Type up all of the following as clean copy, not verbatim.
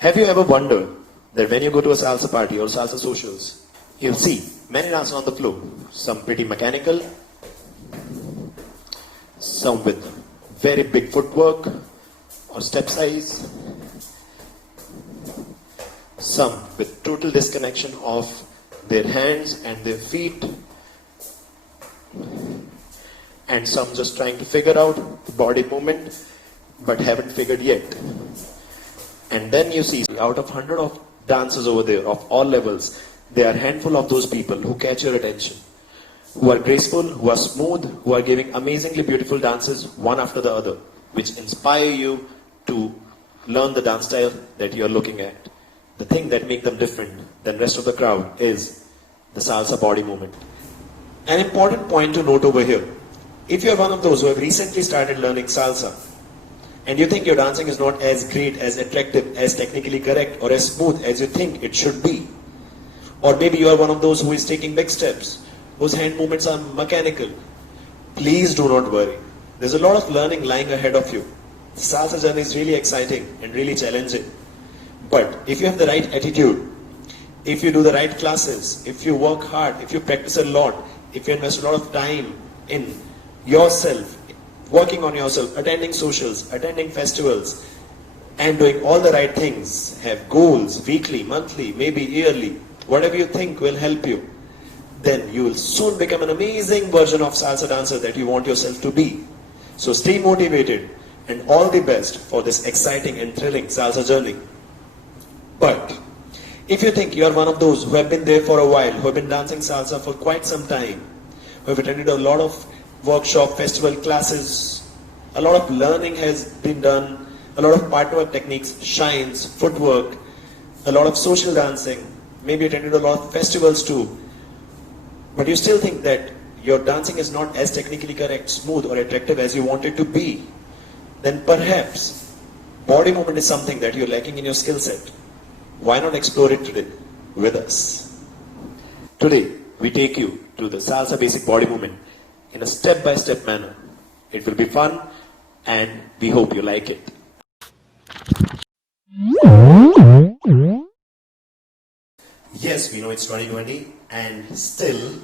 Have you ever wondered that when you go to a salsa party or salsa socials, you'll see many dancers on the floor, some pretty mechanical, some with very big footwork or step size, some with total disconnection of their hands and their feet, and some just trying to figure out the body movement but haven't figured yet. And then you see out of 100 of dancers over there of all levels, there are a handful of those people who catch your attention, who are graceful, who are smooth, who are giving amazingly beautiful dances one after the other, which inspire you to learn the dance style that you are looking at. The thing that makes them different than the rest of the crowd is the salsa body movement. An important point to note over here, if you are one of those who have recently started learning salsa, and you think your dancing is not as great, as attractive, as technically correct, or as smooth as you think it should be, or maybe you are one of those who is taking big steps, whose hand movements are mechanical, please do not worry. There's a lot of learning lying ahead of you. The salsa journey is really exciting and really challenging. But if you have the right attitude, if you do the right classes, if you work hard, if you practice a lot, if you invest a lot of time in yourself, working on yourself, attending socials, attending festivals, and doing all the right things, have goals, weekly, monthly, maybe yearly, whatever you think will help you, then you will soon become an amazing version of salsa dancer that you want yourself to be. So stay motivated and all the best for this exciting and thrilling salsa journey. But if you think you are one of those who have been there for a while, who have been dancing salsa for quite some time, who have attended a lot of workshop, festival classes, a lot of learning has been done, a lot of partner techniques, shines, footwork, a lot of social dancing, maybe attended a lot of festivals too, but you still think that your dancing is not as technically correct, smooth or attractive as you want it to be, then perhaps body movement is something that you're lacking in your skill set. Why not explore it today with us? Today, we take you to the salsa basic body movement in a step-by-step manner. It will be fun and we hope you like it. Yes, we know it's 2020 and still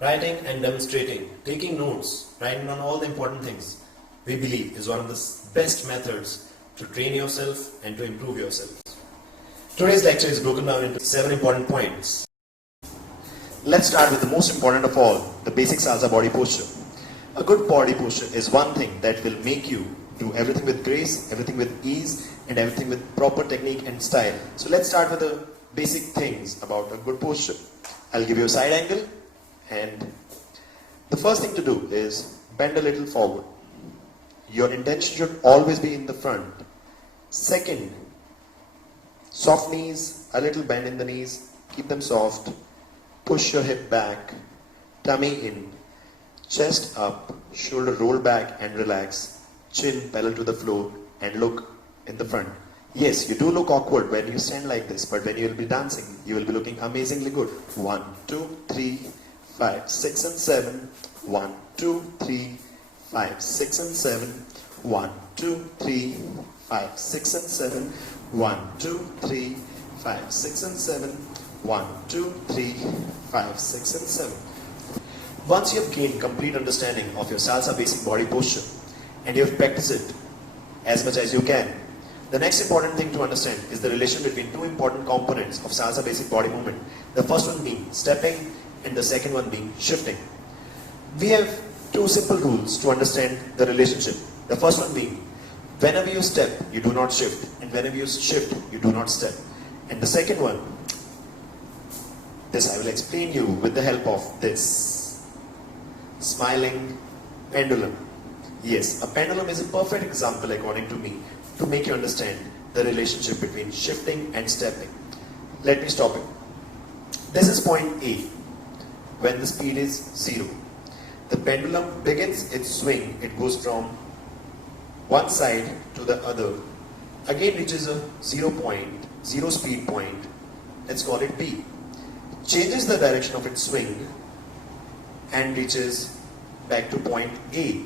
writing and demonstrating, taking notes, writing on all the important things, we believe is one of the best methods to train yourself and to improve yourself. Today's lecture is broken down into 7 important points. Let's start with the most important of all, the basic salsa body posture. A good body posture is one thing that will make you do everything with grace, everything with ease, and everything with proper technique and style. So let's start with the basic things about a good posture. I'll give you a side angle, and the first thing to do is bend a little forward. Your intention should always be in the front. Second, soft knees, a little bend in the knees, keep them soft. Push your hip back, tummy in, chest up, shoulder roll back and relax, chin parallel to the floor and look in the front. Yes, you do look awkward when you stand like this, but when you will be dancing, you will be looking amazingly good. 1, 2, 3, 5, 6 and 7. 1, 2, 3, 5, 6 and 7. 1, 2, 3, 5, 6 and 7. 1, 2, 3, 5, 6 and 7. 1, 2, 3, 5, 6 and 7. Once you have gained complete understanding of your salsa basic body posture and you have practiced it as much as you can, the next important thing to understand is the relation between two important components of salsa basic body movement. The first one being stepping and the second one being shifting. We have two simple rules to understand the relationship. The first one being, whenever you step, you do not shift, and whenever you shift, you do not step. And the second one, this I will explain you with the help of this smiling pendulum. Yes, a pendulum is a perfect example according to me to make you understand the relationship between shifting and stepping. Let me stop it. This is point A, when the speed is 0. The pendulum begins its swing, it goes from one side to the other, again reaches a 0 point, 0 speed point, let's call it B. Changes the direction of its swing and reaches back to point A.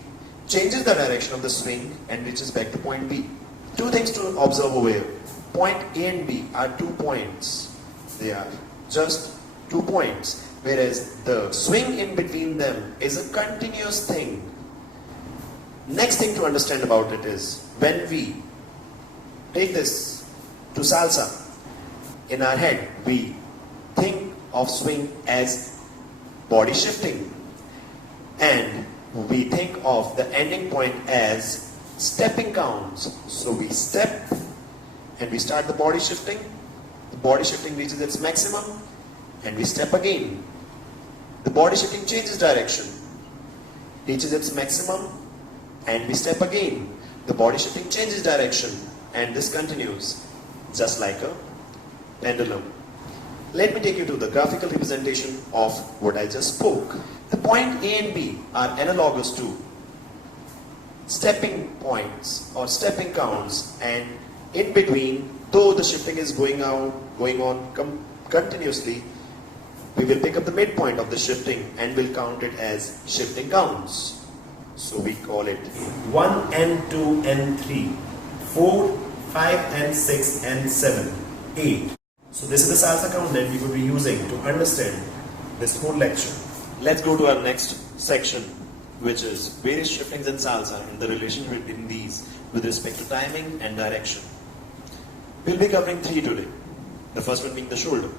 Changes the direction of the swing and reaches back to point B. Two things to observe over here. Point A and B are 2 points. They are just 2 points. Whereas the swing in between them is a continuous thing. Next thing to understand about it is, when we take this to salsa, in our head we think of swing as body shifting, and we think of the ending point as stepping counts. So we step and we start the body shifting. The body shifting reaches its maximum and we step again. The body shifting changes direction, reaches its maximum and we step again. The body shifting changes direction, and this continues just like a pendulum. Let me take you to the graphical representation of what I just spoke. The point A and B are analogous to stepping points or stepping counts, and in between, though the shifting is going on continuously, we will pick up the midpoint of the shifting and will count it as shifting counts. So we call it 1 and 2 and 3, 4, 5 and 6 and 7, 8. So this is the salsa count that we will be using to understand this whole lecture. Let's go to our next section, which is various shiftings in salsa and the relation between these with respect to timing and direction. We'll be covering 3 today. The first one being the shoulder,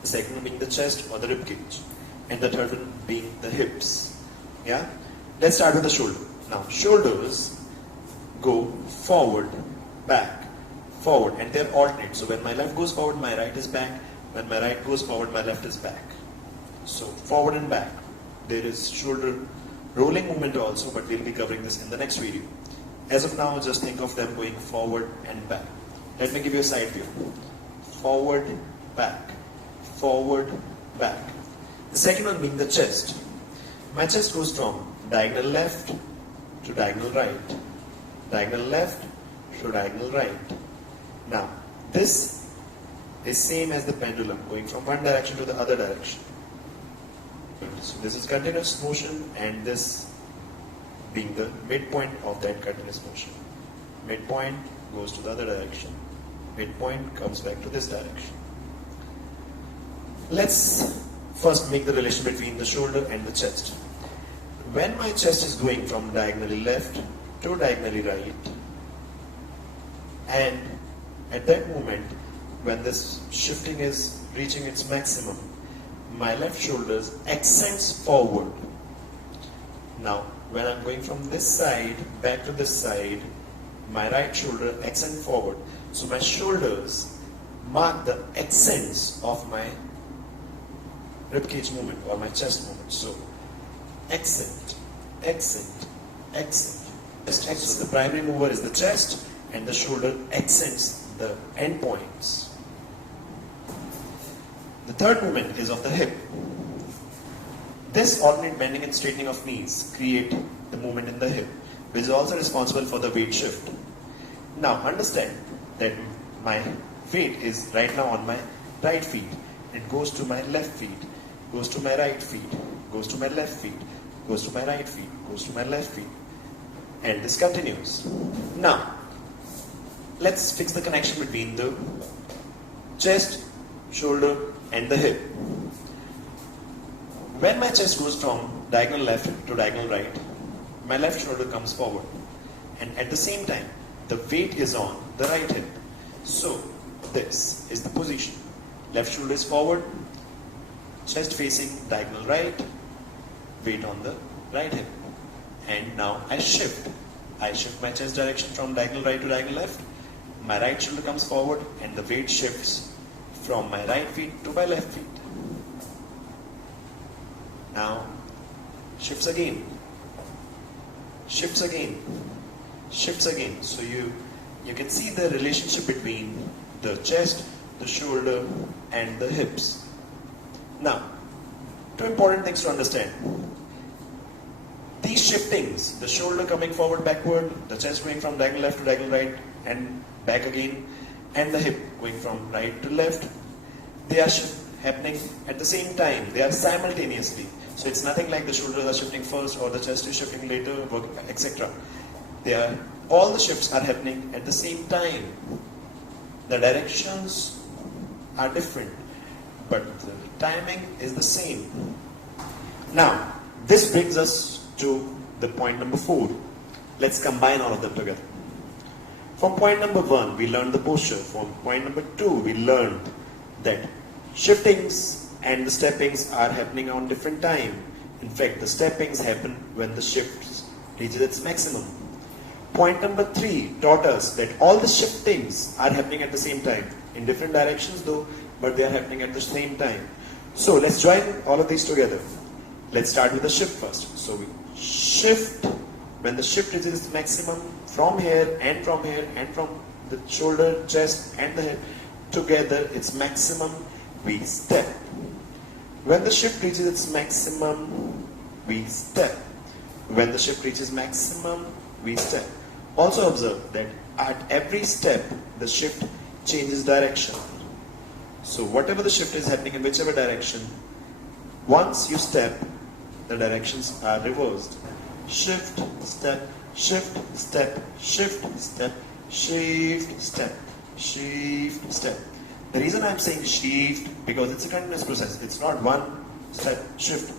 the second one being the chest or the rib cage, and the third one being the hips. Yeah? Let's start with the shoulder. Now, shoulders go forward, back, forward, and they're alternate. So when my left goes forward, my right is back. When my right goes forward, my left is back. So forward and back. There is shoulder rolling movement also, but we'll be covering this in the next video. As of now, just think of them going forward and back. Let me give you a side view. Forward, back, forward, back. The second one being the chest. My chest goes from diagonal left to diagonal right, diagonal left to diagonal right. Now, this is same as the pendulum, going from one direction to the other direction. So this is continuous motion, and this being the midpoint of that continuous motion. Midpoint goes to the other direction. Midpoint comes back to this direction. Let's first make the relation between the shoulder and the chest. When my chest is going from diagonally left to diagonally right, and at that moment, when this shifting is reaching its maximum, my left shoulder extends forward. Now, when I'm going from this side back to this side, my right shoulder extends forward. So my shoulders mark the accents of my ribcage movement or my chest movement. So, accent, accent, accent. So the primary mover is the chest, and the shoulder accents the end points. The third movement is of the hip. This alternate bending and straightening of knees create the movement in the hip, which is also responsible for the weight shift. Now understand that my weight is right now on my right feet. It goes to my left feet, goes to my right feet, goes to my left feet, goes to my right feet, goes to my left feet, and this continues. Now, let's fix the connection between the chest, shoulder, and the hip. When my chest goes from diagonal left to diagonal right, my left shoulder comes forward, and at the same time, the weight is on the right hip. So, this is the position. Left shoulder is forward, chest facing diagonal right, weight on the right hip. And now I shift. I shift my chest direction from diagonal right to diagonal left. My right shoulder comes forward and the weight shifts from my right feet to my left feet. Now, shifts again, shifts again, shifts again. So you can see the relationship between the chest, the shoulder, and the hips. Now, two important things to understand. These shiftings, the shoulder coming forward, backward, the chest going from diagonal left to diagonal right and back again, and the hip going from right to left, they are happening at the same time. They are simultaneously. So it's nothing like the shoulders are shifting first or the chest is shifting later, etc. All the shifts are happening at the same time. The directions are different, but the timing is the same. Now, this brings us to the point number 4. Let's combine all of them together. From point number 1, we learned the posture. From point number 2, we learned that shiftings and the steppings are happening on different time. In fact, the steppings happen when the shift reaches its maximum. Point number 3 taught us that all the shiftings are happening at the same time. In different directions though, but they are happening at the same time. So let's join all of these together. Let's start with the shift first. So we shift when the shift reaches its maximum from here and from the shoulder, chest and the head together, its maximum, we step. When the shift reaches its maximum, we step. When the shift reaches maximum, we step. Also observe that at every step, the shift changes direction. So whatever the shift is happening in whichever direction, once you step, the directions are reversed. Shift, step, shift, step, shift, step, shift, step, shift, step. The reason I am saying shift, because it's a continuous process. It's not one step, shift.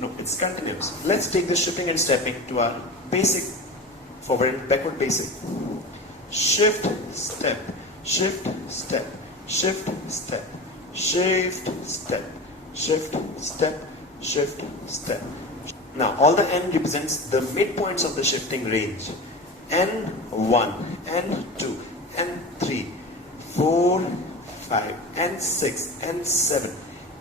No, it's continuous. Let's take this shifting and stepping to our basic forward and backward basic. Shift, step, shift, step, shift, step, shift, step, shift, step, shift, step. Now, all the N represents the midpoints of the shifting range. N1, N2, N3, 4, 5, N6, N7,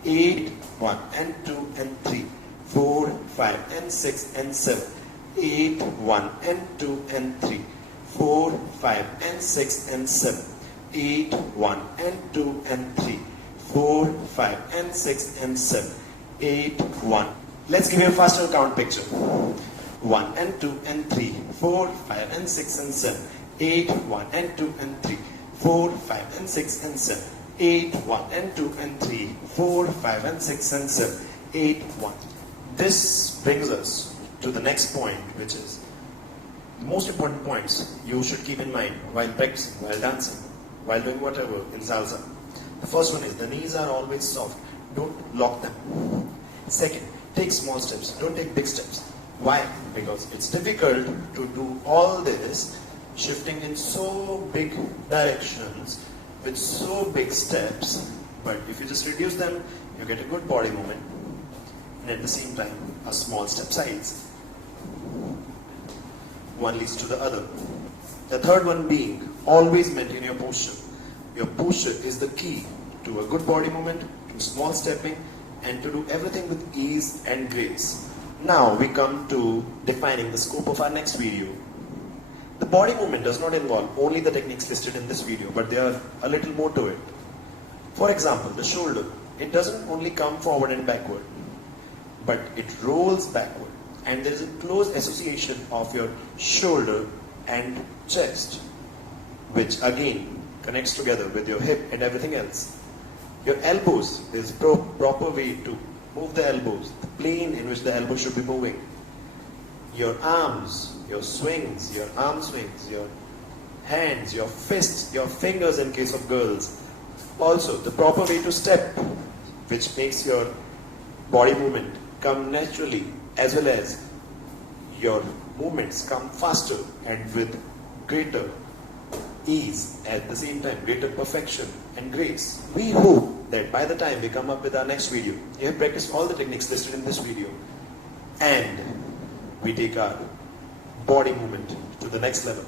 8, 1, N2, N3, 4, 5, N6, N7, 8, 1, N2, N3, 4, 5, N6, N7, 8, 1, N2, N3, 4, 5, N6, N7, 8, 1. Let's give you a faster count picture. 1, N2, N3, 4, 5, N6, N7, 8, 1, N2, N3, 4, 5, N6, N7, 8, 1, N2, N3, 4, 5, N6, N7, 8, 1. This brings us to the next point, which is the most important points you should keep in mind while practicing, while dancing, while doing whatever in salsa. The first one is the knees are always soft. Don't lock them. Second, take small steps. Don't take big steps. Why? Because it's difficult to do all this shifting in so big directions with so big steps. But if you just reduce them, you get a good body movement and at the same time a small step size. One leads to the other. The third one being, always maintain your posture. Your posture is the key to a good body movement, to small stepping, and to do everything with ease and grace. Now we come to defining the scope of our next video. The body movement does not involve only the techniques listed in this video, but there are a little more to it. For example, the shoulder. It doesn't only come forward and backward, but it rolls backward. And there is a close association of your shoulder and chest, which again connects together with your hip and everything else. Your elbows, there is a proper way to move the elbows, the plane in which the elbow should be moving. Your arms, your swings, your arm swings, your hands, your fists, your fingers in case of girls. Also, the proper way to step, which makes your body movement come naturally, as well as your movements come faster and with greater ease, at the same time greater perfection and grace. We hope that by the time we come up with our next video, you have practiced all the techniques listed in this video and we take our body movement to the next level.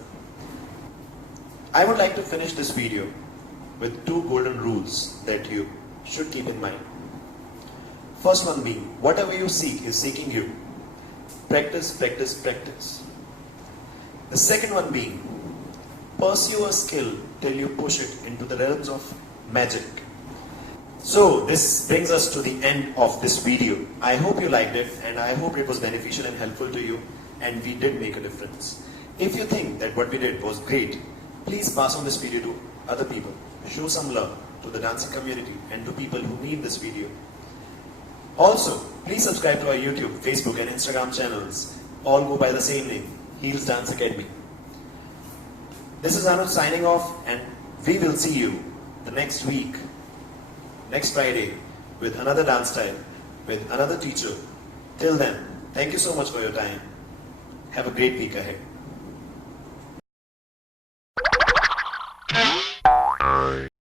I would like to finish this video with 2 golden rules that you should keep in mind. First one being, whatever you seek is seeking you. Practice, practice, practice. The second one being, pursue a skill till you push it into the realms of magic. So this brings us to the end of this video. I hope you liked it and I hope it was beneficial and helpful to you and we did make a difference. If you think that what we did was great, please pass on this video to other people. Show some love to the dancing community and to people who need this video. Also, please subscribe to our YouTube, Facebook and Instagram channels. All go by the same name, 𝗘𝗽𝗶𝘀 Dance Academy. This is Anuj signing off and We will see you the next week, next Friday, with another dance style, with another teacher. Till then, thank you so much for your time. Have a great week ahead.